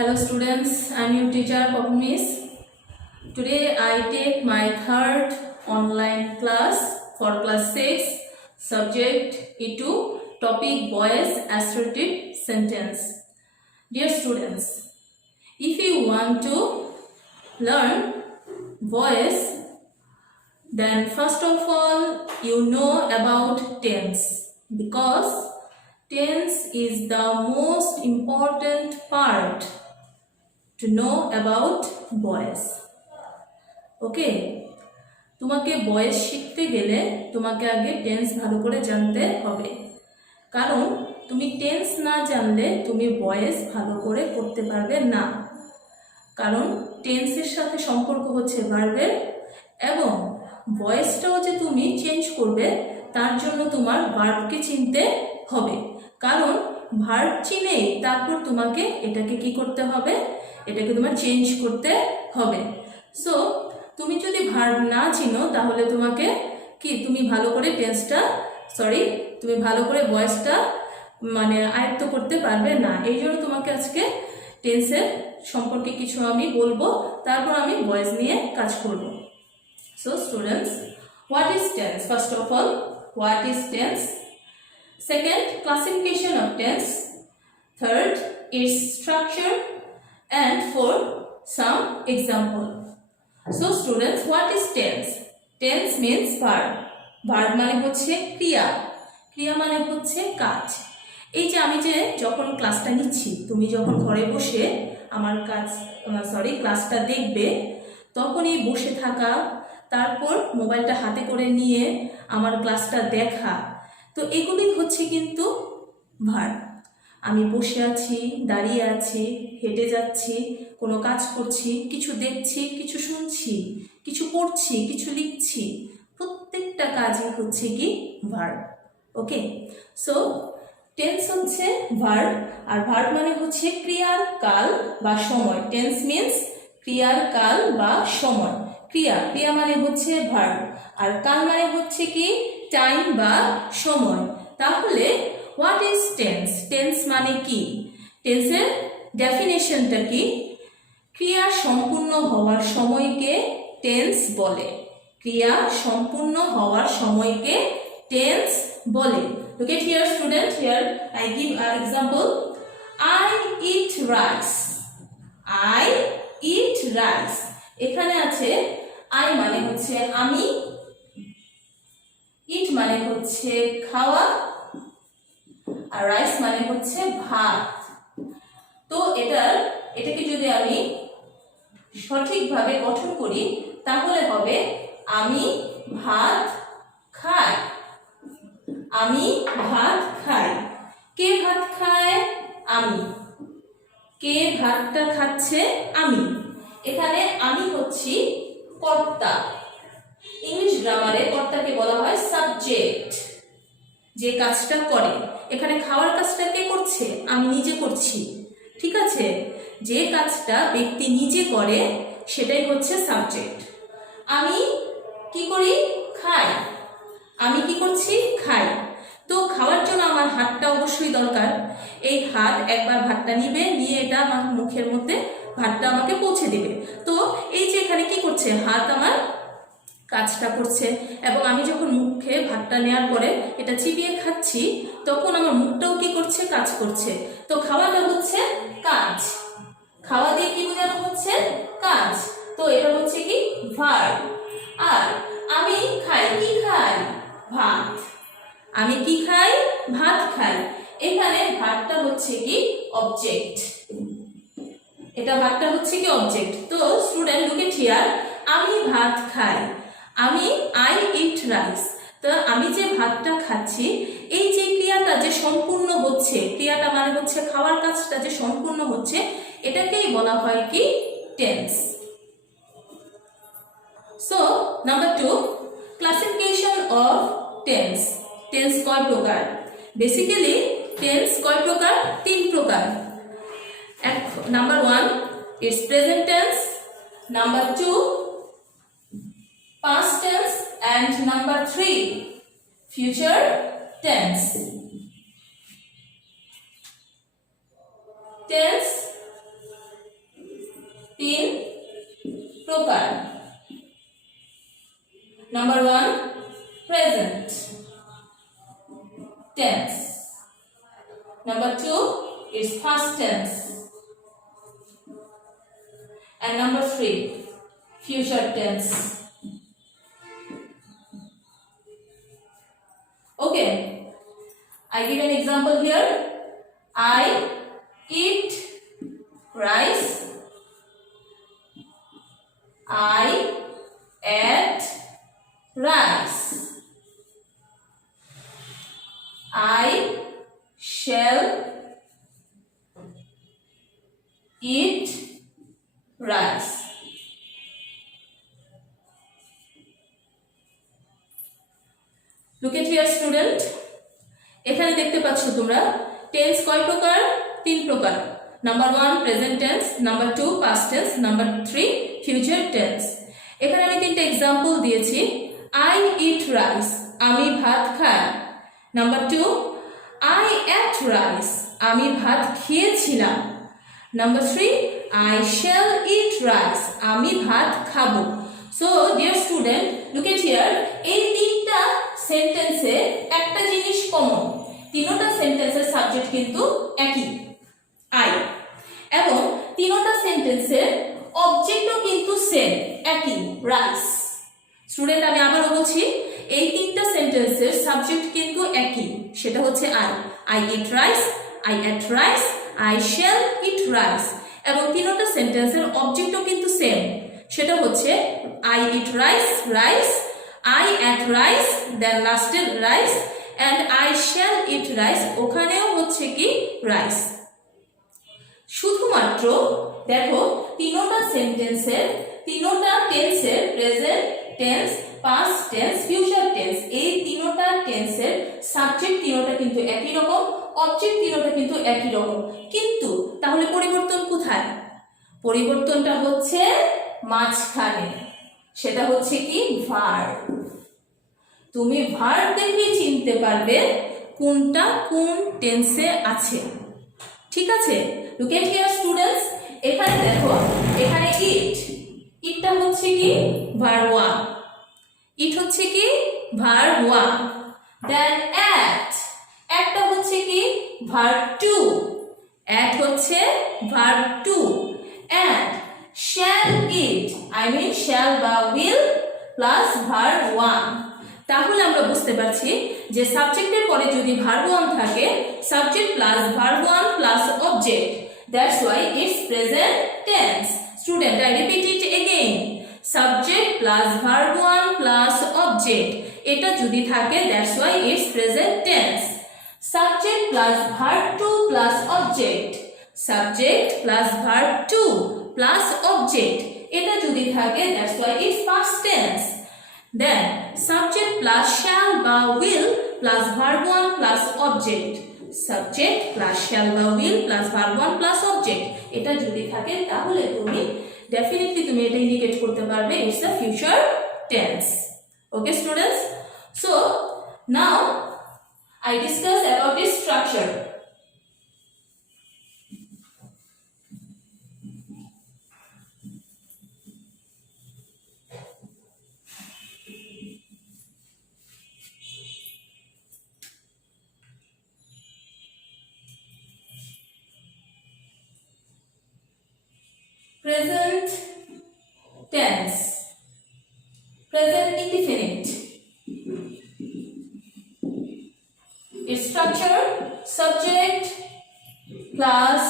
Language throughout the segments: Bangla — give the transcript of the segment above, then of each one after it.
Hello students, I am your teacher Miss. Today I take my third online class for class 6 subject E2 topic voice assertive sentence. Dear students, if you want to learn voice, then first of all you know about tense, because tense is the most important part to know about voice. ওকে, তোমাকে ভয়েস শিখতে গেলে তোমাকে আগে টেন্স ভালো করে জানতে হবে, কারণ তুমি টেন্স না জানলে তুমি ভয়েস ভালো করে করতে পারবে না। কারণ টেন্সের সাথে সম্পর্ক হচ্ছে ভার্বের, এবং ভয়েসটাও যে তুমি চেঞ্জ করবে তার জন্য তোমার ভার্বকে চিনতে হবে। কারণ ভার্ব চিনেই তারপর তোমাকে এটাকে কি করতে হবে, এটাকে তোমার চেঞ্জ করতে হবে। সো তুমি যদি ভার্ব না চিনো তাহলে তোমাকে কি তুমি ভালো করে তুমি ভালো করে ভয়েসটা আয়ত্ত করতে পারবে না। এই জন্য তোমাকে আজকে টেন্সের সম্পর্কে কিছু আমি বলবো, তারপর আমি ভয়েস নিয়ে কাজ করব। So students, what is tense? First of all, what is tense? Second, classification of tense. Third, it's structure. And for some example. So students, what is tense? Tense means verb. Verb মানে হচ্ছে ক্রিয়া, ক্রিয়া মানে হচ্ছে কাজ। এই যে আমি যে যখন ক্লাসটা নিচ্ছি, তুমি যখন ঘরে বসে আমার ক্লাসটা দেখবে, তখন এই বসে থাকা, তারপর মোবাইলটা হাতে করে নিয়ে আমার ক্লাসটা দেখা, তো এগুলি হচ্ছে কিন্তু ভার্ব। আমি বসে আছি, দাঁড়িয়ে আছি, হেঁটে যাচ্ছি, কোনো কাজ করছি, কিছু দেখছি, কিছু শুনছি, কিছু পড়ছি, কিছু লিখছি, প্রত্যেকটা কাজই হচ্ছে কি ভার্ব। ওকে, সো টেন্স হচ্ছে ভার্ব, আর ভার্ব মানে হচ্ছে ক্রিয়ার কাল বা সময়। টেন্স মিন্স ক্রিয়ার কাল বা সময়। ক্রিয়া মানে হচ্ছে ভার্ব, আর কাল মানে হচ্ছে কি টাইম বা সময়। তাহলে হোয়াট ইজ টেন্স? টেন্স মানে কি? টেন্সের ডেফিনেশনটা কি? ক্রিয়া সম্পূর্ণ হওয়ার সময়কে টেন্স বলে। ক্রিয়া সম্পূর্ণ হওয়ার সময়কে টেন্স বলে। Look at here student, here I give an example. I eat rice. I eat rice. এখানে আছে I মানে হচ্ছে আমি, eat মানে হচ্ছে খাওয়া, আর রাইস মানে হচ্ছে ভাত। তো এটাকে যদি আমি সঠিকভাবে গঠন করি তাহলে হবে আমি ভাত খাই। আমি ভাত খাই। কে ভাত খায়? আমি। কে ভাতটা খাচ্ছে? আমি। এখানে আমি হচ্ছি কর্তা। ইংলিশ গ্রামারে কর্তাকে বলা হয় সাবজেক্ট, যে কাজটা করে। এখানে খাওয়ার কাজটা কে করছে? আমি নিজে করছি। ঠিক আছে, যে কাজটা ব্যক্তি নিজে করে সেটাই হচ্ছে সাবজেক্ট। আমি কি করি? খাই। আমি কি করছি? খাই। তো খাওয়ার জন্য আমার হাতটা অবশ্যই দরকার। এই হাত একবার ভাতটা নিবে, নিয়ে এটা আমার মুখের মধ্যে ভাতটা আমাকে পৌঁছে দিবে। তো এই যে এখানে কি করছে? হাত আমার কাজটা করছে, এবং আমি যখন মুখে ভাতটা নেওয়ার পরে এটা চিবিয়ে খাচ্ছি, তখন আমার মুখটাও কি করছে? কাজ করছে। তো খাওয়াটা হচ্ছে কাজ। খাওয়া দিয়ে কি বোঝানো হচ্ছে? কাজ। তো এটা হচ্ছে কি ভার্ব। আর আমি খাই, কি খাই? ভাত। আমি কি খাই? ভাত খাই। এখানে ভাতটা হচ্ছে কি অবজেক্ট। এটা ভাতটা হচ্ছে কি অবজেক্ট। তো স্টুডেন্ট, লুক এট হিয়ার, আমি ভাত খাই। আমি আই ইট রাইস। তো আমি যে ভাতটা খাচ্ছি, এই যে ক্রিয়াটা যে সম্পূর্ণ হচ্ছে, ক্রিয়াটা মানে হচ্ছে খাওয়ার কাজটা যে সম্পূর্ণ হচ্ছে, এটাকেই বলা হয় কি tense. So number 2, classification of tense. Tense কয় প্রকার? বেসিক্যালি টেন্স কয় প্রকার? 3 প্রকার। Number 1, it's present tense. Number 2, past tense, and number 3, future tense. Tense it's past tense. And number 3, future tense. Okay, I give an example here. I eat rice. I ate rice. I shall eat rice. Look at here student. এখানে দেখতে পাচ্ছ তোমরা টেন্স কয় প্রকার? 3 প্রকার। Number 1 present tense, number 2 past tense, number 3 future tense. এখানে আমি 3টা एग्जांपल দিয়েছি। I eat rice, আমি ভাত খাই। নাম্বার 2 I ate rice, আমি ভাত খেয়েছিলাম। Number 3 I shall eat rice, আমি ভাত খাবো। So dear student, look at here, এই 3টা সেন্টেন্সে একটা জিনিস কমন। 3টা সেন্টেন্সের সাবজেক্ট কিন্তু একই, I, এবং 3টা সেন্টেন্সের অবজেক্টও কিন্তু সেম, একই, রাইস। স্টুডেন্ট আমি আবারও বলছি, এই 3টা সেন্টেন্সের সাবজেক্ট কিন্তু একই, সেটা হচ্ছে I eat rice, I ate rice, I shall eat rice, এবং 3টা সেন্টেন্সের অবজেক্টও কিন্তু সেম, সেটা হচ্ছে I eat rice, rice, I ate rice, then লাস্টের rice, and I shall eat rice, ওখানেও হচ্ছে কি rice। শুধুমাত্র দেখো 3টা সেন্টেন্সের 3টা টেন্সের present tense, past tense, future tense, এই 3টা টেন্সের সাবজেক্ট 3টা কিন্তু একই রকম, অবজেক্ট 3টা কিন্তু একই রকম, কিন্তু তাহলে পরিবর্তন কোথায়? পরিবর্তনটা হচ্ছে মাঝখানে, সেটা হচ্ছে কি ভার্ব। তুমি ভার্ব দেখেই চিনতে পারবে কোনটা কোন টেন্সে আছে, ঠিক আছে? Look at here students, এখানে দেখো, এখানে ইটটা হচ্ছে কি ভার্ব 1, ইট হচ্ছে কি ভার্ব 1, দেন অ্যাটটা হচ্ছে কি ভার্ব 2, অ্যাট হচ্ছে verb 2, and shall eat, I mean shall বা will প্লাস ভার্ব 1। তাহলে আমরা বুঝতে পারছি যে সাবজেক্টের পরে যদি ভার্ব 1 থাকে, subject plus verb 1 plus object, that's why it's present tense. Student, I repeat it again, subject plus verb 1 plus object, এটা যদি থাকে that's why it's present tense. Subject plus verb 2 plus object, subject plus verb 2 plus object, এটা যদি থাকে that's why it's past tense. Then subject plus shall বা will plus verb 1 plus object, subject plus shall বা will plus verb 1 plus object, এটা যদি থাকে তাহলে তুমি definitely তুমি এটা ইন্ডিকেট করতে পারবে it's a future tense. Okay students, so now I discuss about its structure. Present tense, present indefinite. Its structure: subject plus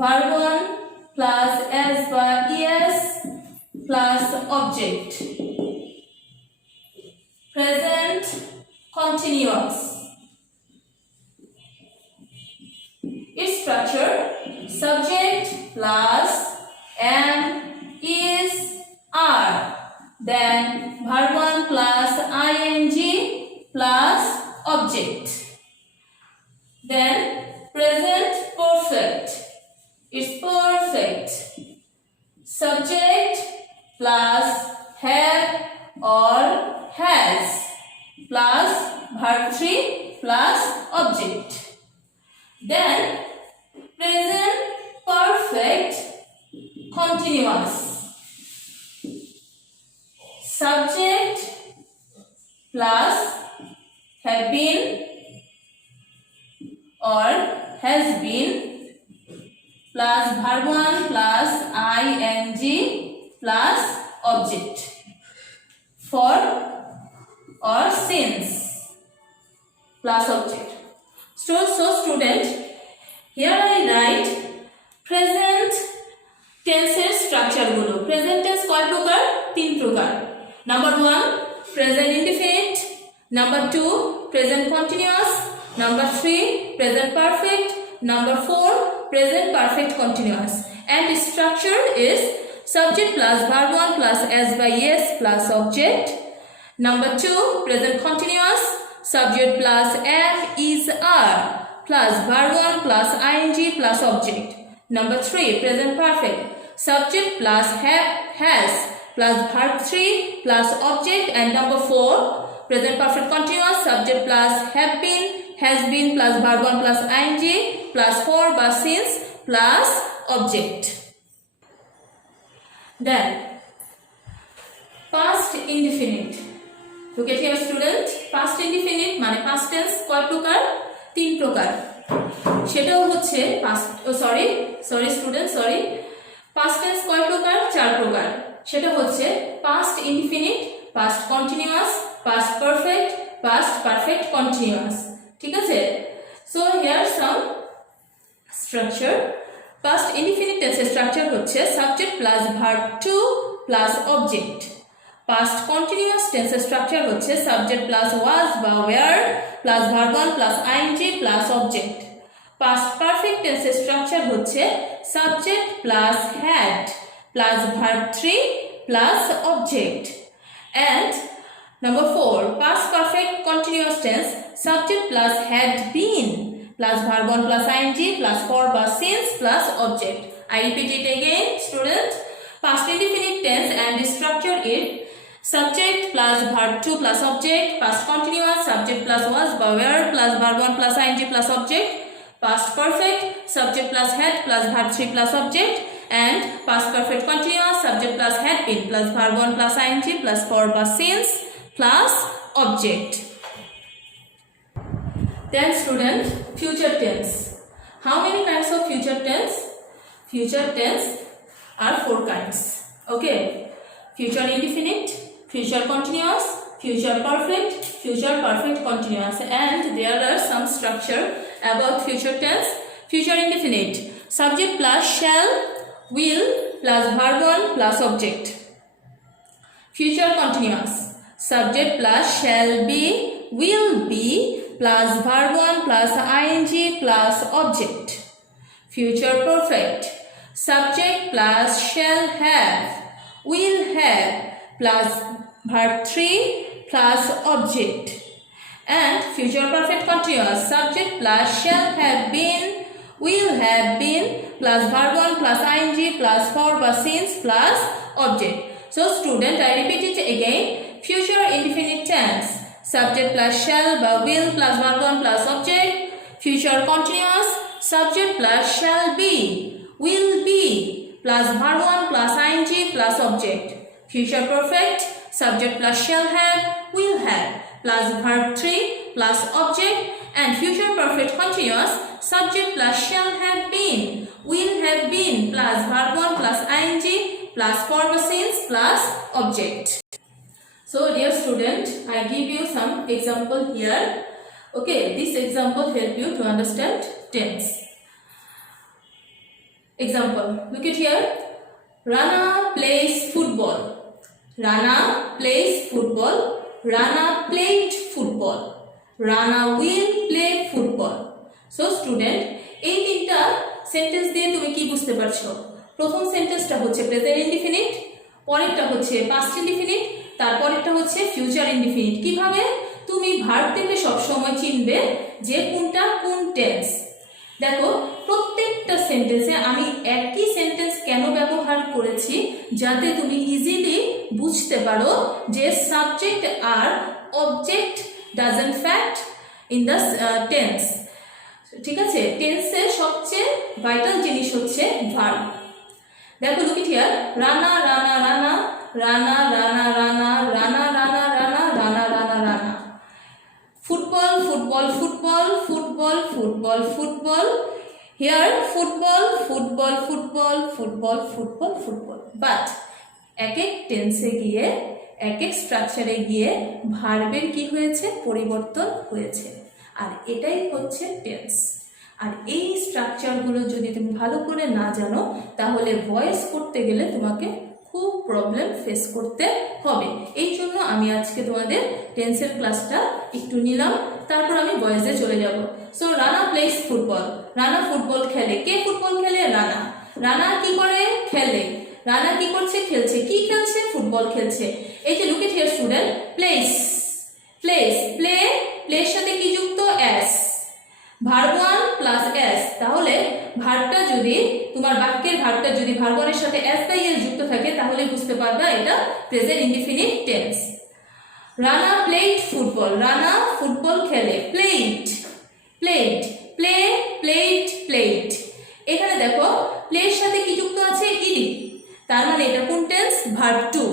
verb 1 plus s by es plus object. Present continuous. Its structure: subject plus am, is, are, then verb 1 plus ing plus object, then present perfect. It's perfect. Subject plus have or has plus verb 3 plus object, then present perfect continuous. or has been plus verb 1 plus ing plus object. For or since plus object. So student, here I write present tense এর স্ট্রাকচার গুলো। প্রেজেন্ট টেন্স কয় প্রকার? তিন প্রকার। Number 1 present indefinite, number 2 present continuous, number 3 present perfect, number 4 present perfect continuous. And structure is subject plus verb 1 plus s by s plus object. Number 2 present continuous, subject plus am is are plus verb 1 plus ing plus object. Number 3 present perfect, subject plus have has plus verb 3 plus object. And number 4 present perfect continuous, subject plus have been, has been plus verb 1 plus ing plus for বা since plus object. Then past indefinite. Look at here student, past indefinite মানে past tense কয় প্রকার? তিন প্রকার। সেটাও হচ্ছে past past tense কয় প্রকার? চার প্রকার। সেটা হচ্ছে past indefinite, past continuous, past perfect, past perfect continuous. ঠিক আছে? So here some structure. Past indefinite tense structure হচ্ছে subject plus verb 2 plus object. Past continuous tense structure হচ্ছে subject plus was বা were plus verb 1 plus ing plus object. Past perfect tense structure হচ্ছে subject plus had plus verb 3 plus object. And number 4 past perfect continuous tense subject plus had been plus verb 1 plus ing plus for plus since plus object. I repeat it again student. Past indefinite tense and structure is subject plus verb 2 plus object, past continuous subject plus was বা were plus verb 1 plus ing plus object, past perfect subject plus had plus verb 3 plus object, and past perfect continuous subject plus had been plus verb 1 plus ing plus for plus since plus object. Then student, future tense. How many kinds of future tense? Future tense are 4 kinds. Okay. Future indefinite, future continuous, future perfect, future perfect continuous. And there are some structure about future tense. Future indefinite, subject plus shall, will plus verb 1 plus object. Future continuous, subject plus shall be, will be plus verb 1 plus ing plus object. Future perfect, subject plus shall have, will have plus verb 3 plus object. And future perfect continuous, subject plus shall have been, will have been plus verb 1 plus ing plus for plus since plus object. So student, I repeat it again. Future indefinite tense, subject plus shall বা will plus verb 1 plus object. Future continuous, subject plus shall be, will be plus verb 1 plus ing plus object. Future perfect, subject plus shall have, will have plus verb 3 plus object. And future perfect continuous, subject plus shall have been, will have been plus verb 1 plus ing plus for since plus object. So dear student, I give you some example here. Okay, this example help you to understand tense. Example, look at here. Rana plays football. Rana plays football. Rana played football. Rana will play football. So student, এই তিনটা সেন্টেন্স দিয়ে তুমি কি বুঝতে পারছো? প্রথম সেন্টেন্সটা হচ্ছে প্রেজেন্ট ইনডিফিনিট, পরেরটা হচ্ছে পাস্ট ইনডিফিনিট, তারপরেরটা হচ্ছে ফিউচার ইনডিফিনিট। কিভাবে? তুমি ভার্ব থেকে সব সময় চিনবে যে কোনটা কোন টেন্স। দেখো, প্রত্যেকটা সেন্টেন্সে আমি একই সেন্টেন্স কেন ব্যবহার করেছি, যাতে তুমি ইজিলি বুঝতে পারো যে সাবজেক্ট আর object doesn't fact in the tense. ঠিক আছে, টেন্সের সবচেয়ে ভাইটাল জিনিস হচ্ছে ভার্ব। দেখো, look it here. Rana Rana Rana, Rana Rana Rana, Rana Rana Rana, Rana Rana Rana. Football football football, football football football, football. Here football, football, football, football, football, football. But এক এক টেন্সে গিয়ে এক এক স্ট্রাকচারে গিয়ে ভার্বের কি হয়েছে, পরিবর্তন হয়েছে। আর এটাই হচ্ছে টেন্স। আর এই স্ট্রাকচারগুলো যদি তুমি ভালো করে না জানো তাহলে ভয়েস করতে গেলে তোমাকে খুব প্রবলেম ফেস করতে হবে। এই জন্য আমি আজকে তোমাদের টেন্সের ক্লাসটা একটু নিলাম, তারপর আমি ভয়েসে চলে যাব। So Rana plays football, Rana football খেলে। কে ফুটবল খেলে? রানা। রানা কি করে? খেলে। রানা কি করছে? খেলছে। কি খেলছে? ফুটবল খেলছে। এই যে look at here student, plays, plays, play, প্লের সাথে কি যুক্ত? S, verb one plus s. তাহলে ভার্বটা যদি তোমার বাক্যের ভার্বটা যদি ভার্ব ওয়ানের সাথে এস বাই এল যুক্ত থাকে তাহলে বুঝতে পারবে এটা present indefinite tense. Rana played football, Rana football খেলে। Played, played, play, played, played. এখানে দেখো প্লের সাথে কি যুক্ত আছে? ইডি। তার মানে এটা কোন tense? Verb two.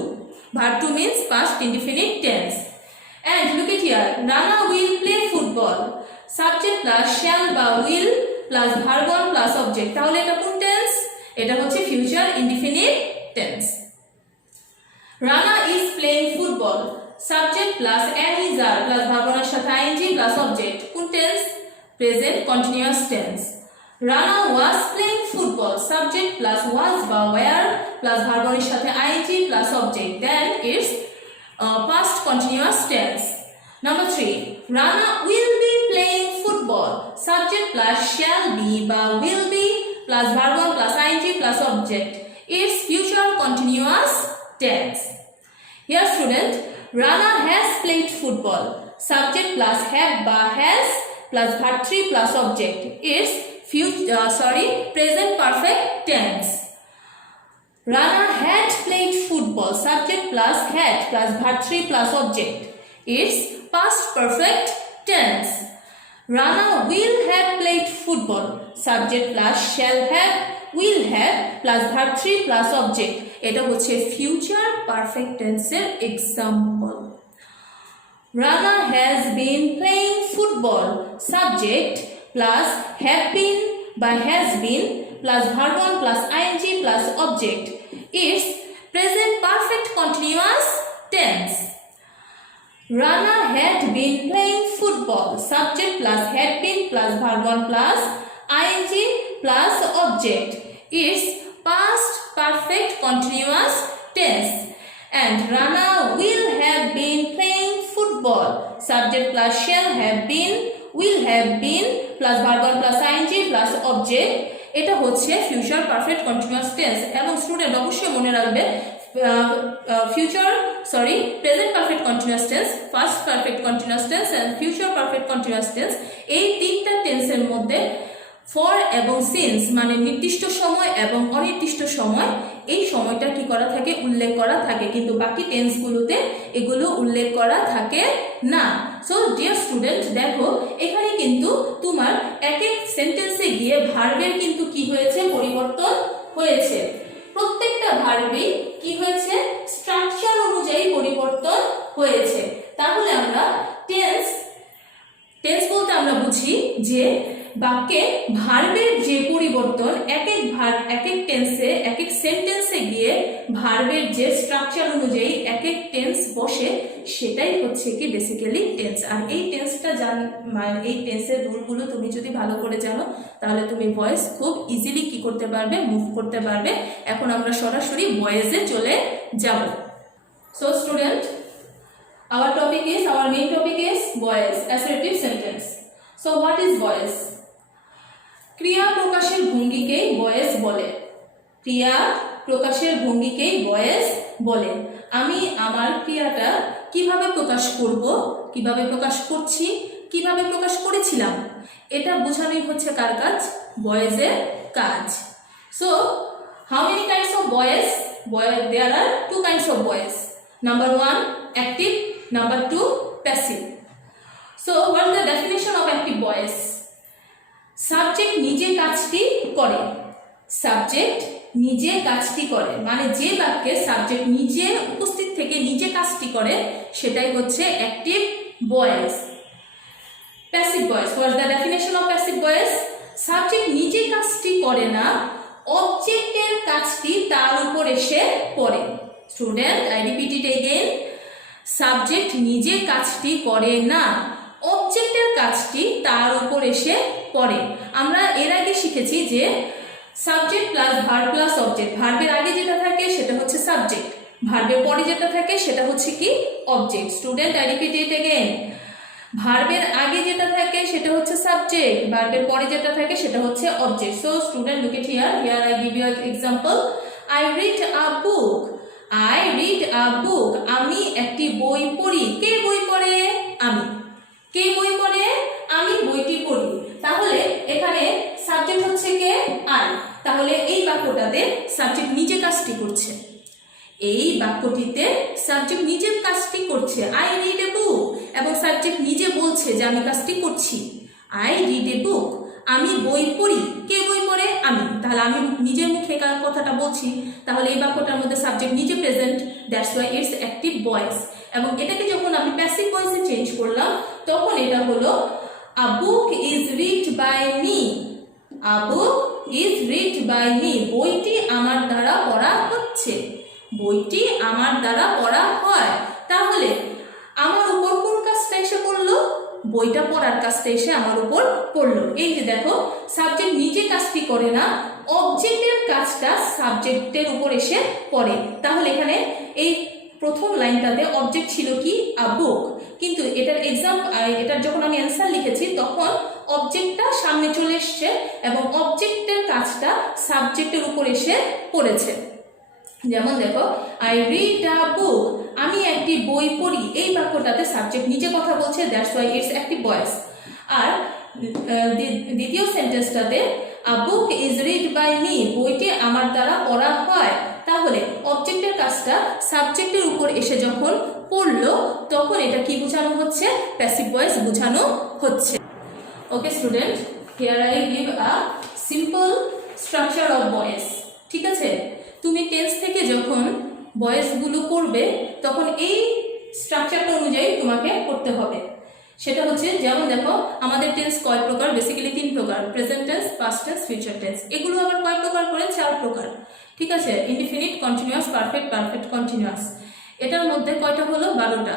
Verb two means past indefinite tense. And look at here, Rana will play football. Subject plus shall বা will plus verb one plus object. তাহলে এটা কোন টেন্স? এটা হচ্ছে future indefinite tense. Rana is playing football. Subject plus and is are plus verb one এর সাথে ing plus object. কোন tense? Present continuous tense. Rana was playing football. Subject plus was বা were plus verb one এর সাথে ing plus object. Then it's past continuous tense. Number 3, Rana will be playing football. Subject plus shall be বা will be plus verb one plus ing plus object. It's future continuous tense. Here student, Rana has played football. Subject plus have বা has plus verb 3 plus object. It's present perfect tense. Rana had played football. Subject plus had plus verb 3 plus object. It's past perfect tense. Rana will have played football. Subject plus shall have, will have plus verb 3 plus object. এটা হচ্ছে future perfect tense এর example. Rana has been playing football. Subject plus have been by has been plus verb one plus ing plus object. It's present perfect continuous tense. Rana had been playing football. Subject plus had been plus verb one plus ing plus object. It's past perfect continuous tense. And Rana will have been playing football. Subject plus shall have been, will have been plus verb one plus ing plus object. এটা হচ্ছে ফিউচার পারফেক্ট কন্টিনিউয়াস টেন্স। এবং স্টুডেন্ট অবশ্যই মনে রাখবে present perfect continuous tense, first perfect continuous tense and future perfect continuous tense, এই তিনটা টেন্সের মধ্যে ফর এবং সিন্স মানে নির্দিষ্ট সময় এবং অনির্দিষ্ট সময়, এই সময়টা কি করা থাকে? উল্লেখ করা থাকে। কিন্তু বাকি টেন্সগুলোতে এগুলো উল্লেখ করা থাকে না। সো ডিয়ার স্টুডেন্ট, দেখো এখানে কিন্তু তোমার এক এক সেন্টেন্সে গিয়ে ভার্বের কিন্তু কি হয়েছে? পরিবর্তন হয়েছে। প্রত্যেকটা ভার্বে কি হয়েছে? স্ট্রাকচার অনুযায়ী পরিবর্তন হয়েছে। তাহলে আমরা টেন্স বলতে আমরা বুঝি যে বাক্যে ভার্বের যে পরিবর্তন, এক এক টেন্সে এক এক সেন্টেন্সে গিয়ে ভার্বের যে স্ট্রাকচার অনুযায়ী এক এক টেন্স বসে, সেটাই হচ্ছে কি বেসিক্যালি টেন্স। আর এই টেন্সটা এই টেন্সের রুলগুলো তুমি যদি ভালো করে জানো তাহলে তুমি ভয়েস খুব ইজিলি কি করতে পারবে? মুভ করতে পারবে। এখন আমরা সরাসরি ভয়েসে চলে যাব। So student, our main topic is voice, assertive sentence. So what is voice? ক্রিয়া প্রকাশের ভঙ্গিকেই ভয়েস বলে। ক্রিয়া প্রকাশের ভঙ্গিকেই ভয়েস বলে। আমি আমার ক্রিয়াটা কিভাবে প্রকাশ করব, কিভাবে প্রকাশ করছি, কিভাবে প্রকাশ করেছিলাম, এটা বোঝানোই হচ্ছে কার কাজ? ভয়েসের কাজ। So how many kinds of voice? There are two kinds of voice. Number 1, active. Number 2, passive. So what is the definition of active voice? Subject নিজে কাজটি করে। সাবজেক্ট নিজে কাজটি করে মানে যে বাক্যে সাবজেক্ট নিজে উপস্থিত থেকে নিজে কাজটি করে সেটাই হচ্ছে active voice. Passive voice. What the definition of passive voice? Subject নিজে কাজটি করে না, অবজেক্টের কাজটি তার উপর এসে পড়ে। Student, I repeat it again, subject নিজে কাজটি করে না, অবজেক্টের কাজটি তার উপর এসে পড়ে। আমরা এর আগে শিখেছি যে subject plus verb plus object, ভার্বের আগে যেটা থাকে সেটা হচ্ছে সাবজেক্ট, ভার্বের পরে যেটা থাকে সেটা হচ্ছে কি object. Student, I repeat it again, ভার্বের আগে যেটা থাকে সেটা হচ্ছে সাবজেক্ট, ভার্বের পরে যেটা থাকে সেটা হচ্ছে object. So student, look it here, here I give you an example. I read a book. I read a book. আমি একটি বই পড়ি। কে বই পড়ে? আমি। কে বই পড়ে? আমি বইটি পড়ি। তাহলে এখানে সাবজেক্ট হচ্ছে কে? আই। তাহলে এই বাক্যটাতে সাবজেক্ট নিজে কাজটি করছে, এই বাক্যটিতে সাবজেক্ট নিজের কাজটি করছে, আই রিড এ বুক, এবং সাবজেক্ট নিজে বলছে যে আমি কাজটি করছি, আই রিড এ বুক, আমি বই পড়ি। কে বই পড়ে? আমি। তাহলে আমি নিজের মুখে কথাটা বলছি, তাহলে এই বাক্যটার মধ্যে সাবজেক্ট নিজে present, that's why it's active voice. এবং এটাকে যখন আমি প্যাসিভ ভয়েসে চেঞ্জ করলাম তখন এটা হলো a book is read by me, a book is read by me, বইটি আমার দ্বারা পড়া হচ্ছে, বইটি আমার দ্বারা পড়া হয়। তাহলে আমার উপর কোন কাজটা এসে পড়লো? বইটা পড়ার কাজটা এসে আমার উপর পড়লো। এই যে দেখো, সাবজেক্ট নিজে কাজটি করে না, অবজেক্টের কাজটা সাবজেক্টের উপর এসে পড়ে। তাহলে এখানে এই প্রথম লাইনটাতে অবজেক্ট ছিল কি? আ বুক, কিন্তু এটার এটার যখন আমি অ্যান্সার লিখেছি তখন অবজেক্টটা সামনে চলে এসছে এবং অবজেক্টের কাজটা সাবজেক্টের উপর এসে পড়েছে। যেমন দেখো, আই রিড আ বুক, আমি একটি বই পড়ি, এই বাক্যটাতে সাবজেক্ট নিজে কথা বলছে, that's why it's active voice. আর দ্বিতীয় সেন্টেন্সটাতে a book is read by me, বইটি আমার দ্বারা পড়া হয়, তাহলে অবজেক্টের কাজটা সাবজেক্টের উপর এসে যখন পড়লো তখন এটা কি বোঝানো হচ্ছে? প্যাসিভ ভয়েস বোঝানো হচ্ছে। ওকে student, here I give a simple structure of voice. ঠিক আছে, তুমি টেন্স থেকে যখন ভয়েসগুলো করবে তখন এই স্ট্রাকচারটা অনুযায়ী তোমাকে করতে হবে। সেটা হচ্ছে, যেমন দেখো আমাদের টেন্স কয় প্রকার? বেসিক্যালি 3 প্রকার, present tense, past tense, future tense. এগুলো আবার কয় প্রকার করে? 4 প্রকার। ঠিক আছে, indefinite, continuous, perfect, perfect continuous. এটার মধ্যে কয়টা হলো? 12টা।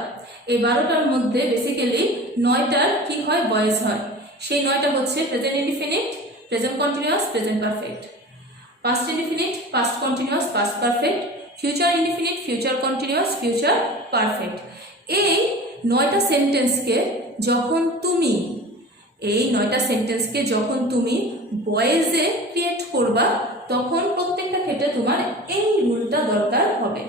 এই 12টার মধ্যে বেসিক্যালি 9টার কি হয়? ভয়েস হয়। সেই 9টা হচ্ছে present indefinite, present continuous, present perfect, past indefinite, past continuous, past perfect, future indefinite, future continuous, future perfect। এই 9টা সেন্টেন্সকে যখন তুমি ভয়েসে ক্রিয়েট করবা তখন প্রত্যেকটা ক্ষেত্রে তোমার এই রুলটা দরকার হবে।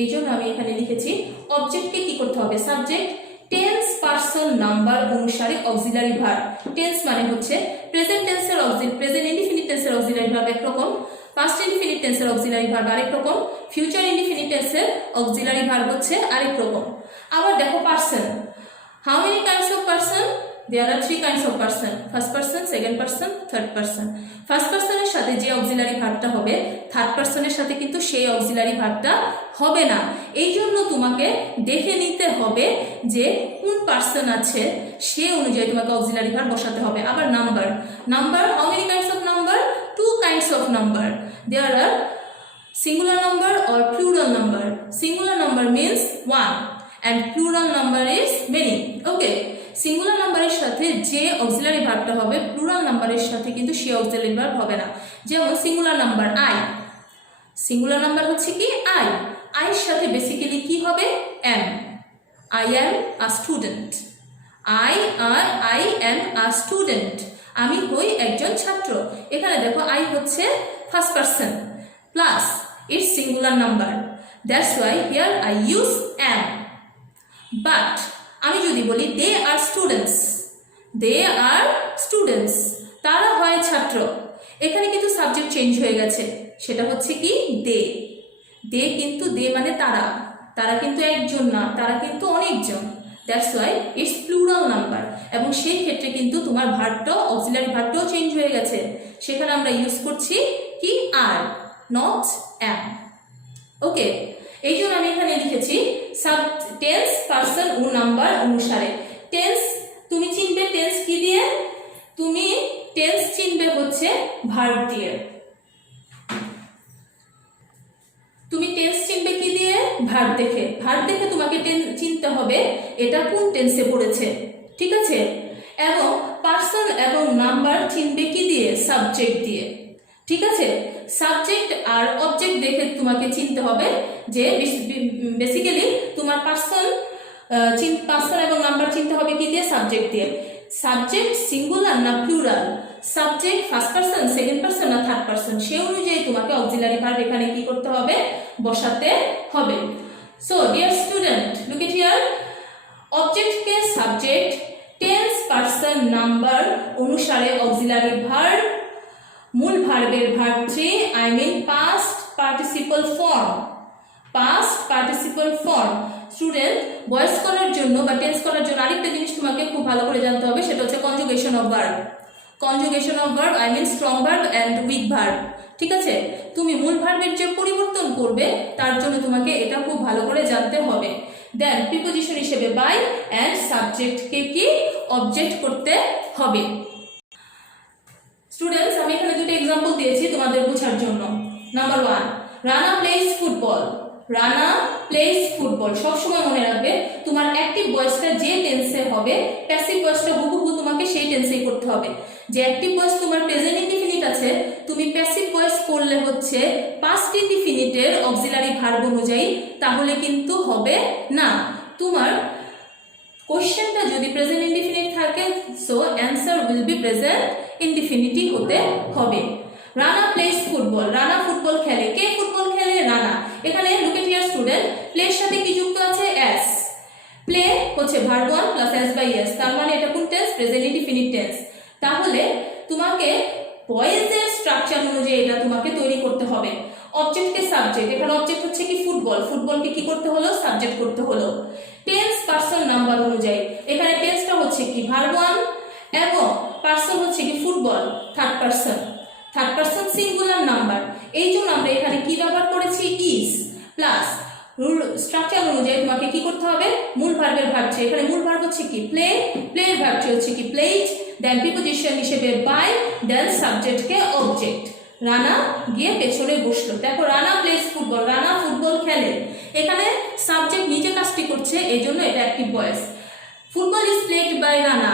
এই জন্য আমি এখানে লিখেছি অবজেক্টকে কি করতে হবে? সাবজেক্ট, টেন্স, পার্সন, নাম্বার অনুসারে অক্সিলারি ভার্ব। টেন্স মানে হচ্ছে প্রেজেন্ট টেন্সের প্রেজেন্ট ইনডিফিনিট টেন্সের অক্সিলারি ভার্ব একরকম, পাস্ট ইনডিফিনিট টেন্সের অক্সিলারি ভার্ব আরেক রকম, ফিউচার ইনডিফিনিট টেন্সের অক্সিলারি ভার্ব হচ্ছে আরেক রকম। আবার দেখো person, how many kinds of person? There are 3 kinds of person, first person, second person, third person। First পার্সনের সাথে যে অক্সিলারি ভার্বটা হবে থার্ড পার্সনের সাথে কিন্তু সেই অক্সিলারি ভার্বটা হবে না। এই জন্য তোমাকে দেখে নিতে হবে যে কোন পার্সন আছে, সে অনুযায়ী তোমাকে অক্সিলারি ভার্ব বসাতে হবে। আবার number, how many kinds of number? 2 kinds of number, there are singular number or plural number। singular number means 1 and plural number is many। okay, singular নাম্বারের সাথে যে অক্সিলারি ভার্বটা হবে প্লুরাল নাম্বারের সাথে কিন্তু সে অক্সিলারি ভার্ব হবে না। যেমন singular number I, singular number হচ্ছে কি আই, আইয়ের সাথে বেসিক্যালি কি হবে? Am, I am a student, I am a student, আমি হই একজন ছাত্র। এখানে দেখো আই হচ্ছে first person plus it's singular number, that's why here I use am. But আমি যদি বলি দে আর স্টুডেন্টস, তারা হয় ছাত্র, এখানে কিন্তু সাবজেক্ট চেঞ্জ হয়ে গেছে, সেটা হচ্ছে কি দে কিন্তু দে মানে তারা কিন্তু একজন না, তারা কিন্তু অনেকজন, that's why it's plural number. এবং সেই ক্ষেত্রে কিন্তু তোমার ভার্বটা অক্সিলারি ভার্বটাও চেঞ্জ হয়ে গেছে, সেখানে আমরা ইউজ করছি কি আর, নট এম। ওকে, এই জন্য আমি এখানে লিখেছি টেন্স, পার্সন ও নাম্বার অনুসারে। টেন্স তুমি চিনবে টেন্স কি দিয়ে? তুমি টেন্স চিনবে হচ্ছে ভার্ব দিয়ে। তুমি টেন্স চিনবে কি দিয়ে? ভার্ব দেখে। ভার্ব দেখে তোমাকে চিনতে হবে এটা কোন টেন্সে পড়েছে, ঠিক আছে? এবং পার্সন এবং নাম্বার চিনবে কি দিয়ে? সাবজেক্ট দিয়ে, ঠিক আছে? সাবজেক্ট আর অবজেক্ট দেখে তোমাকে চিনতে হবে যে বেসিক্যালি তোমার পার্সন এবং নাম্বার চিনতে হবে কি দিয়ে? সাবজেক্ট দিয়ে। সাবজেক্ট সিঙ্গুলার না plural, subject first person, second person না থার্ড পারসন, সেই অনুযায়ী তোমাকে অক্সিলারি ভার্ব এখানে কি করতে হবে? বসাতে হবে। So dear student, look at here, object কে সাবজেক্ট, টেন্স, পারসন, নাম্বার অনুসারে অক্সিলারি ভার্ব, মূল ভার্বের verb 3, I mean past participle form. Past participle form student, voice করার জন্য বা টেন্স করার জন্য আরেকটা জিনিস তোমাকে খুব ভালো করে জানতে হবে, সেটা হচ্ছে conjugation of verb. Conjugation of verb I mean strong verb and weak verb, ঠিক আছে? তুমি মূল ভার্বের যে পরিবর্তন করবে তার জন্য তোমাকে এটা খুব ভালো করে জানতে হবে। দেন প্রিপোজিশন হিসেবে বাই অ্যান্ড সাবজেক্টকে কি? অবজেক্ট করতে হবে। স্টুডেন্টস, আমি এখানে দুটো এক্সাম্পল দিয়েছি তোমাদের বোঝার জন্য। Number 1, Rana plays football. Rana plays football, সবসময় মনে রাখবে তোমার অ্যাক্টিভ ভয়েসটা যে টেন্সে হবে, প্যাসিভ ভয়েসটা হুবহু তোমাকে সেই টেন্সেই করতে হবে। যে অ্যাক্টিভ ভয়েস তোমার প্রেজেন্ট ইনডিফিনিট আছে, তুমি প্যাসিভ ভয়েস করলে হচ্ছে পাস্ট ইনডিফিনিটের অক্সিলারি ভার্ব অনুযায়ী, তাহলে কিন্তু হবে না। তোমার কোশ্চেনটা যদি প্রেজেন্ট ইনডিফিনিট থাকে, so answer will be present indefinite হতে হবে। Rana plays football, Rana football খেলে। কে ফুটবল খেলে? রানা। এখানে লুক এট হিয়ার স্টুডেন্ট, প্লের সাথে কি যুক্ত আছে? এস। প্লে হচ্ছে verb 1 plus s by s, তার মানে এটা কোন টেন্স? Present indefinite tense. তাহলে তোমাকে ভয়েসের স্ট্রাকচার অনুযায়ী এটা তোমাকে তৈরি করতে হবে। অবজেক্টকে সাবজেক্ট, এখানে অবজেক্ট হচ্ছে কি? ফুটবল। ফুটবলকে কি করতে হলো? সাবজেক্ট করতে হলো। টেন্স পারসন নাম্বার অনুযায়ী, এখানে টেন্সটা হচ্ছে কি? ভার্ব 1 এবং পারসন হচ্ছে কি? Football, third person. Third person singular number, এই জন্য আমরা এখানে কি ব্যবহার করেছি? ইজ প্লাস রুল স্ট্রাকচার অনুযায়ী তোমাকে কি করতে হবে? মূল ভার্বের ভার্ব 3, এখানে মূল ভার্ব হচ্ছে কি? প্লে। প্লের ভার্ব 3 হচ্ছে কি? প্লেড। দেন প্রিপোজিশন হিসেবে বাই, দেন সাবজেক্টকে অবজেক্ট। রানা গিয়ে পেছনে বসলো। দেখো, Rana plays football, Rana football খেলে। এখানে সাবজেক্ট নিজে কাজটি করছে, এই জন্য এটা active voice. Football is played by Rana,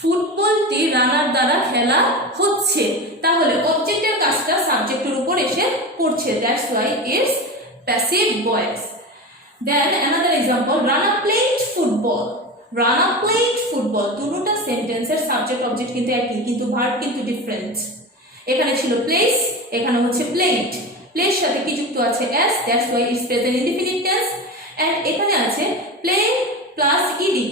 ফুটবলটি রানার দ্বারা খেলা হচ্ছে। তাহলে অবজেক্টের কাজটা সাবজেক্টের উপর এসে পড়ছে, that's why it's passive voice. Then another example, Rana played football. Rana played football, দুটোটা সেন্টেন্সের সাবজেক্ট অবজেক্ট কিন্তু একই, কিন্তু ভার্ব কিন্তু ডিফারেন্ট। এখানে ছিল প্লেস, এখানে হচ্ছে প্লেড। প্লের সাথে কি যুক্ত আছে? S, that's why it's present indefinite tense. And এখানে আছে প্লে প্লাস ইডি,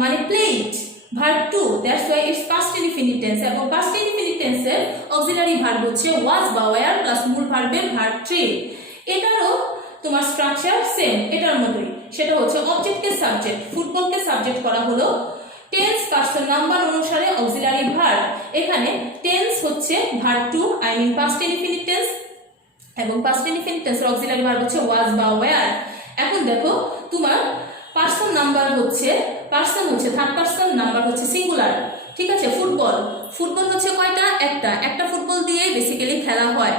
মানে played verb 2, that's why it's past indefinite tense. এবং পাস্ট ইনডিফিনিট টেন্সের অক্সিলারি ভার্ব হচ্ছে ওয়াজ বা ওয়্যার প্লাস মূল ভার্বের ভার্ব 3। এটারও তোমার স্ট্রাকচার সেম, এটার মতোই। সেটা হচ্ছে অবজেক্টকে সাবজেক্ট, ফুটবলকে সাবজেক্ট করা হলো। টেন্স পারসন নাম্বার অনুসারে অক্সিলারি ভার্ব, এখানে টেন্স হচ্ছে verb 2 I mean past indefinite tense, এবং পাস্ট ইনডিফিনিট টেন্সের অক্সিলারি ভার্ব হচ্ছে ওয়াজ বা ওয়্যার। এখন দেখো, তোমার পারসন নাম্বার হচ্ছে, পারসন হচ্ছে থার্ড পারসন, নাম্বার হচ্ছে সিঙ্গুলার, ঠিক আছে? ফুটবল, ফুটবল হচ্ছে কয়টা? একটা। একটা ফুটবল দিয়ে বেসিক্যালি খেলা হয়,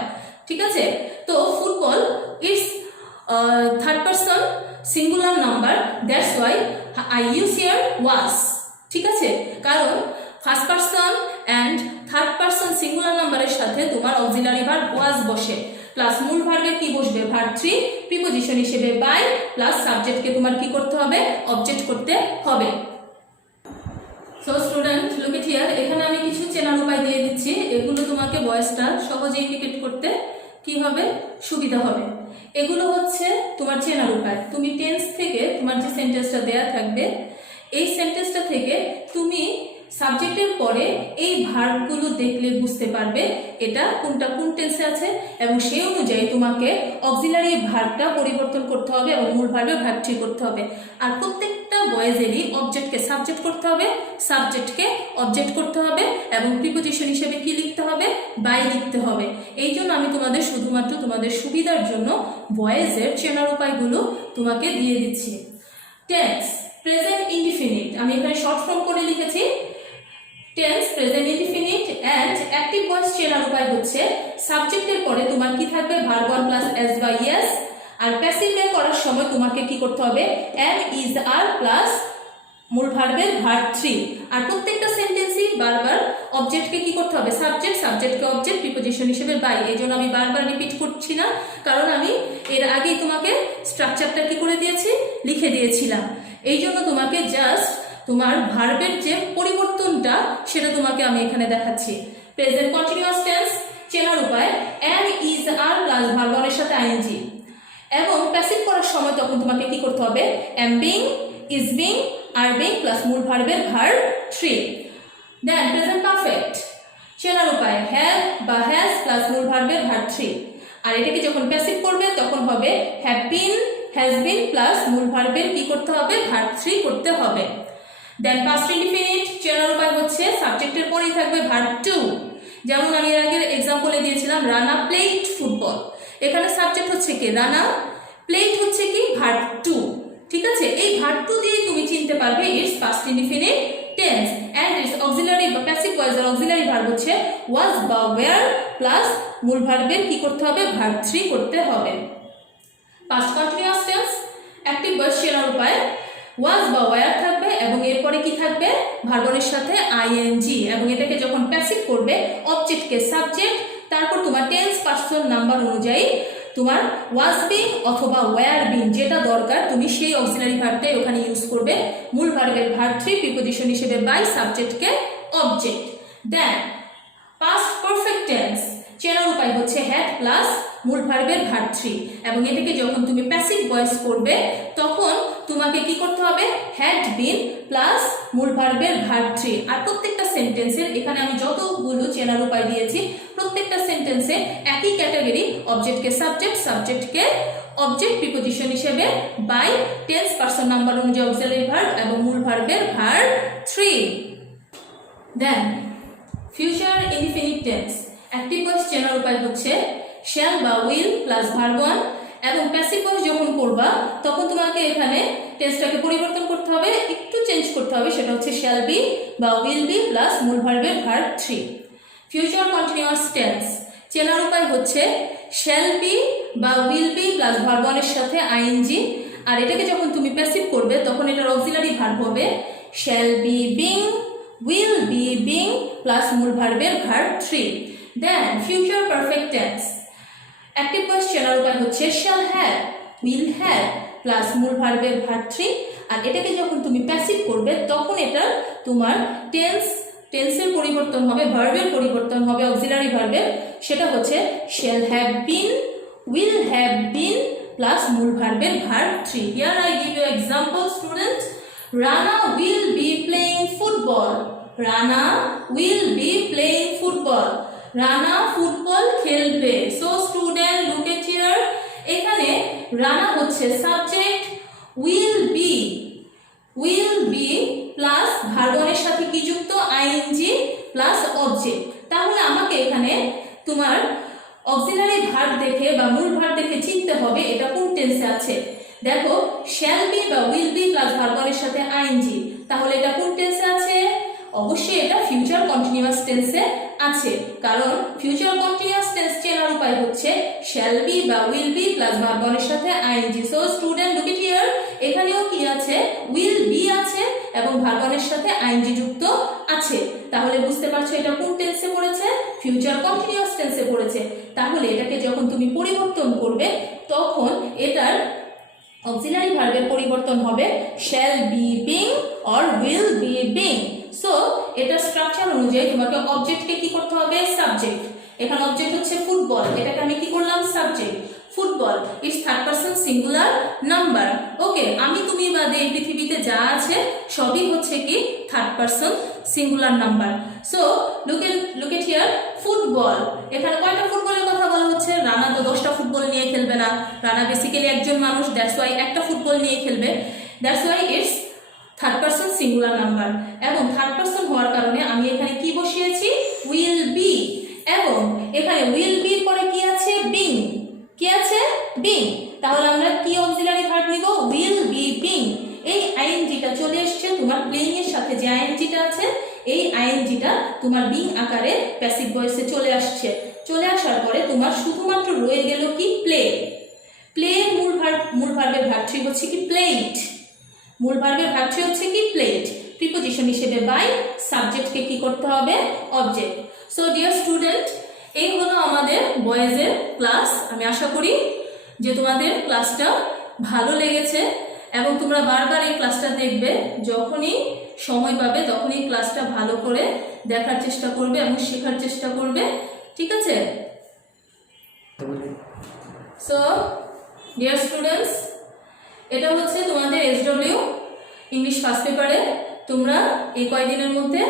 ঠিক আছে? তো football it's third person singular number, that's why I use here was, ঠিক আছে? কারণ first person and third person singular নাম্বারের সাথে তোমার অক্সিলারি ভার্ব ওয়াজ বসে, প্লাস মূল ভার্বের কি বসবে? ভার্ব 3, প্রিপোজিশন হিসেবে বাই, প্লাস সাবজেক্টকে তোমার কি করতে হবে? অবজেক্ট করতে হবে। So student, look at here, এখানে আমি কিছু চেনার উপায় দিয়ে দিচ্ছি, এগুলো তোমাকে ভয়েসটা সহজে ইন্ডিকেট করতে কি হবে? সুবিধা হবে। এগুলো হচ্ছে তোমার চেনার উপায়। তুমি টেন্স থেকে তোমার যে সেন্টেন্সটা দেয়া থাকবে, এই সেন্টেন্সটা থেকে তুমি সাবজেক্টের পরে এই ভার্বগুলো দেখলে বুঝতে পারবে এটা কোনটা কোন টেন্সে আছে, এবং সেই অনুযায়ী তোমাকে অক্সিলারি ভার্বটা পরিবর্তন করতে হবে এবং মূল ভার্বে ভার্ব 3 করতে হবে। আর প্রত্যেকটা ভয়েসেরই অবজেক্টকে সাবজেক্ট করতে হবে, সাবজেক্টকে অবজেক্ট করতে হবে, এবং প্রিপোজিশন হিসেবে কি লিখতে হবে? বাই লিখতে হবে। এই জন্য আমি তোমাদের শুধুমাত্র তোমাদের সুবিধার জন্য ভয়েসের চেনার উপায়গুলো তোমাকে দিয়ে দিচ্ছি। টেন্স, প্রেজেন্ট ইনডিফিনিট, আমি এখানে শর্ট ফর্ম করে লিখেছি tense present indefinite and active voice চেনার উপায় হচ্ছে সাবজেক্টের পরে তোমার কি থাকবে ভার্ব ওয়ান প্লাস এস বা ইয়েস, আর প্যাসিভে করার সময় তোমাকে কি করতে হবে এম ইজ আর প্লাস মূল ভার্বের ভার্ব 3, আর প্রত্যেকটা সেন্টেন্সই বারবার অবজেক্টকে কি করতে হবে সাবজেক্ট, সাবজেক্টকে অবজেক্ট, প্রিপোজিশন হিসেবে বাই। এই জন্য আমি বারবার রিপিট করছি না, কারণ আমি এর আগেই তোমাকে স্ট্রাকচারটা কি করে দিয়েছি লিখে দিয়েছিলাম। এই জন্য তোমাকে জাস্ট তোমার ভার্বের যে পরিবর্তনটা সেটা তোমাকে আমি এখানে দেখাচ্ছি। প্রেজেন্ট কন্টিনিউয়াস টেন্স চেনার উপায় am is are plus verb ওয়ানের সাথে আইএনজি, এবং প্যাসিভ করার সময় তখন তোমাকে কি করতে হবে am being, is being, are being plus মূল ভার্বের ভার্ব 3। দেন প্রেজেন্ট পারফেক্ট চেনার উপায় হ্যাভ বা হ্যাজ প্লাস মূল ভার্বের ভার্ব 3, আর এটাকে যখন প্যাসিভ করবে তখন হবে have been, has been plus মূল ভার্বের কি করতে হবে ভার্ব 3 করতে হবে। দেন পাস্ট ইনডিফিনিট চেনার উপায় হচ্ছে সাবজেক্টের পরেই থাকবে ভার্ব 2, যেমন আমি এর আগের এক্সাম্পলে দিয়েছিলাম রানা প্লেড ফুটবল, এখানে সাবজেক্ট হচ্ছে কি রানা, প্লেড হচ্ছে কি ভার্ব 2, ঠিক আছে। এই ভার্ব 2 দিয়ে তুমি চিনতে পারবে it's past indefinite tense and it's auxiliary বা প্যাসিভ ভয়েসের অক্সিলারি ভার্ব হচ্ছে ওয়াজ বা ওয়্যার প্লাস মূল ভার্বের কি করতে হবে ভার্ব 3 করতে হবে। Past continuous tense active voice চেনার উপায় ওয়াজ বা ওয়্যার থাকবে এবং এরপরে কি থাকবে ভার্বের সাথে আইএনজি, এবং এটাকে যখন প্যাসিভ করবে অবজেক্টকে সাবজেক্ট, তারপর তোমার টেন্স পার্সন নাম্বার অনুযায়ী তোমার ওয়াজ বিং অথবা ওয়্যার বিং যেটা দরকার তুমি সেই অক্সিলারি ভার্বটাই ওখানে ইউজ করবে, মূল ভার্বের ভার্ব 3 প্রিপোজিশন হিসেবে বাই, সাবজেক্টকে object. Then past perfect tense চেনার উপায় হচ্ছে হ্যাড প্লাস মূল ভার্বের ভার্ব 3, এবং এটাকে যখন তুমি প্যাসিভ ভয়েস করবে তখন তোমাকে কি করতে হবে হ্যাড বিন প্লাস মূল ভার্বের ভার্ব 3, আর প্রত্যেকটা সেন্টেন্সের এখানে আমি যতগুলো চেনার উপায় দিয়েছি প্রত্যেকটা সেন্টেন্সে একই ক্যাটাগরি অবজেক্টকে সাবজেক্ট, সাবজেক্টকে অবজেক্ট প্রিপোজিশন হিসেবে বাই, টেন্স পার্সন নাম্বার অনুযায়ী অক্সিলারি ভার্ব এবং মূল ভার্বের verb 3। Then future indefinite tense active voice চেনার উপায় হচ্ছে শ্যাল বা উইল প্লাস ভার্ব 1, এবং প্যাসিভ ভয়েস যখন করবা তখন তোমাকে এখানে টেন্সটাকে পরিবর্তন করতে হবে, একটু চেঞ্জ করতে হবে, সেটা হচ্ছে শ্যাল বি বা উইল বি প্লাস মূল ভার্বের ভার্ব 3। ফিউচার কন্টিনিউয়াস টেন্স চেনার উপায় হচ্ছে শ্যাল বি বা উইল বি প্লাস ভার্ব 1 এর সাথে আইএনজি, আর এটাকে যখন তুমি প্যাসিভ করবে তখন এটার অক্সিলারি ভার্ব হবে shall be being, will be being plus মূল ভার্বের verb 3। Then future perfect tense active voice চেনার উপায় হচ্ছে shall have, will have plus মূল ভার্বের ভার্ব 3, আর এটাকে যখন তুমি প্যাসিভ করবে তখন এটা তোমার টেন্সের পরিবর্তন হবে, ভার্বের পরিবর্তন হবে অক্সিলারি ভার্বের, সেটা হচ্ছে shall have been, will have been plus মূল ভার্বের verb 3। Here I give you example student, Rana will be playing football, Rana will be playing football, Rana football খেলবে। So student look at here, এখানে রানা হচ্ছে subject, will be plus verb 1 এর সাথে কি যুক্ত আইএনজি প্লাস অবজেক্ট, তাহলে আমাকে এখানে তোমার অক্সিলারি ভার্ব দেখে বা মূল ভার্ব দেখে চিনতে হবে এটা কোন টেন্সে আছে। দেখো শ্যাল বি বা উইল বি প্লাস ভার্ব 1 এর সাথে আইএনজি, তাহলে এটা কোন টেন্সে আছে, অবশ্যই এটা ফিউচার কন্টিনিউয়াস টেন্সে আছে, কারণ ফিউচার কন্টিনিউয়াস টেন্স চেনার উপায় হচ্ছে শ্যাল বি বা উইল বি প্লাস ভার্ব 1 এর সাথে I N G. So student look it here, এখানেও কি আছে উইল বি আছে এবং ভার্ব 1 এর সাথে আইএনজি যুক্ত আছে, তাহলে বুঝতে পারছো এটা কোন টেন্সে পড়েছে, ফিউচার কন্টিনিউয়াস টেন্সে পড়েছে। তাহলে এটাকে যখন তুমি পরিবর্তন করবে তখন এটার অক্সিলারি ভার্বের পরিবর্তন হবে shall be being or will be being. So এটা স্ট্রাকচার অনুযায়ী তোমাকে অবজেক্টকে কি করতে হবে সাবজেক্ট, এখানে অবজেক্ট হচ্ছে ফুটবল, এটাকে আমি কি করলাম subject, football it's third person singular number. Okay, আমি তুমি বাদে এই পৃথিবীতে যা আছে সবই হচ্ছে কি third person singular number. So look at here, football, এখানে কয়টা ফুটবলের কথা বলা হচ্ছে, রানা তো 10টা ফুটবল নিয়ে খেলবে না, রানা বেসিক্যালি একজন মানুষ, দ্যাটস ওয়াই একটা ফুটবল নিয়ে খেলবে, that's why it's third person singular number, এবং থার্ড পারসন হওয়ার কারণে আমি এখানে কি বসিয়েছি উইল বি, এবং এখানে উইল বির পরে কি আছে বিং, কি আছে বিং, তাহলে আমরা কি অক্সিলারি ভার্ব নিব উইল বি বিং, এই আইএনজিটা যে আইএনজিটা আছে এই আইএনজিটা তোমার বিং আকারে প্যাসিভ ভয়েসে চলে আসছে। চলে আসার পরে তোমার শুধুমাত্র রয়ে গেল কি প্লে। প্লে মূল ভার্বের ভার্বটি হচ্ছে কি প্লেড। মূল ভার্বের ভার্বটি হচ্ছে কি প্লেড। প্রিপোজিশন হিসেবে বাই, সাবজেক্টকে কি করতে হবে অবজেক্ট। সো ডিয়ার স্টুডেন্ট, এই হলো আমাদের বয়েজের ক্লাস। আমি আশা করি যে তোমাদের ক্লাসটা ভালো লেগেছে এবং তোমরা বারবার এই ক্লাসটা দেখবে। যখনই সময় পাবে তখনই ক্লাসটা ভালো করে দেখার চেষ্টা করবে এবং শেখার চেষ্টা করবে, ঠিক আছে? সো ডিয়ার স্টুডেন্টস, এটা হচ্ছে তোমাদের SW ইংলিশ ফার্স্ট পেপারে তোমরা এই কয়েকদিনের মধ্যে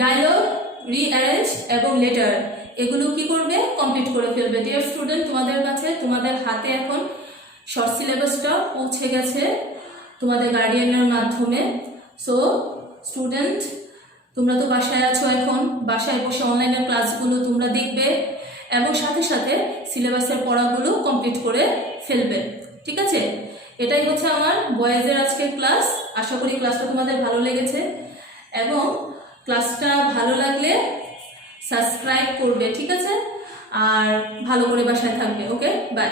ডায়লগ, রিঅ্যারেঞ্জ এবং লেটার এগুলো কি করবে কমপ্লিট করে ফেলবে। ডিয়ার স্টুডেন্ট, তোমাদের কাছে তোমাদের হাতে এখন শর্ট সিলেবাসটা পৌঁছে গেছে তোমাদের গার্ডিয়ানের মাধ্যমে। সো স্টুডেন্ট, তোমরা তো বাসায় আছো, এখন বাসায় বসে অনলাইনের ক্লাসগুলো তোমরা দেখবে এবং সাথে সাথে সিলেবাসের পড়াগুলো কমপ্লিট করে ফেলবে, ঠিক আছে? এটাই হচ্ছে আমার বয়েজের আজকের ক্লাস। আশা করি ক্লাসটা তোমাদের ভালো লেগেছে এবং ক্লাসটা ভালো লাগলে সাবস্ক্রাইব করবে, ঠিক আছে? আর ভালো করে বাসায় থাকবে। ওকে, বাই।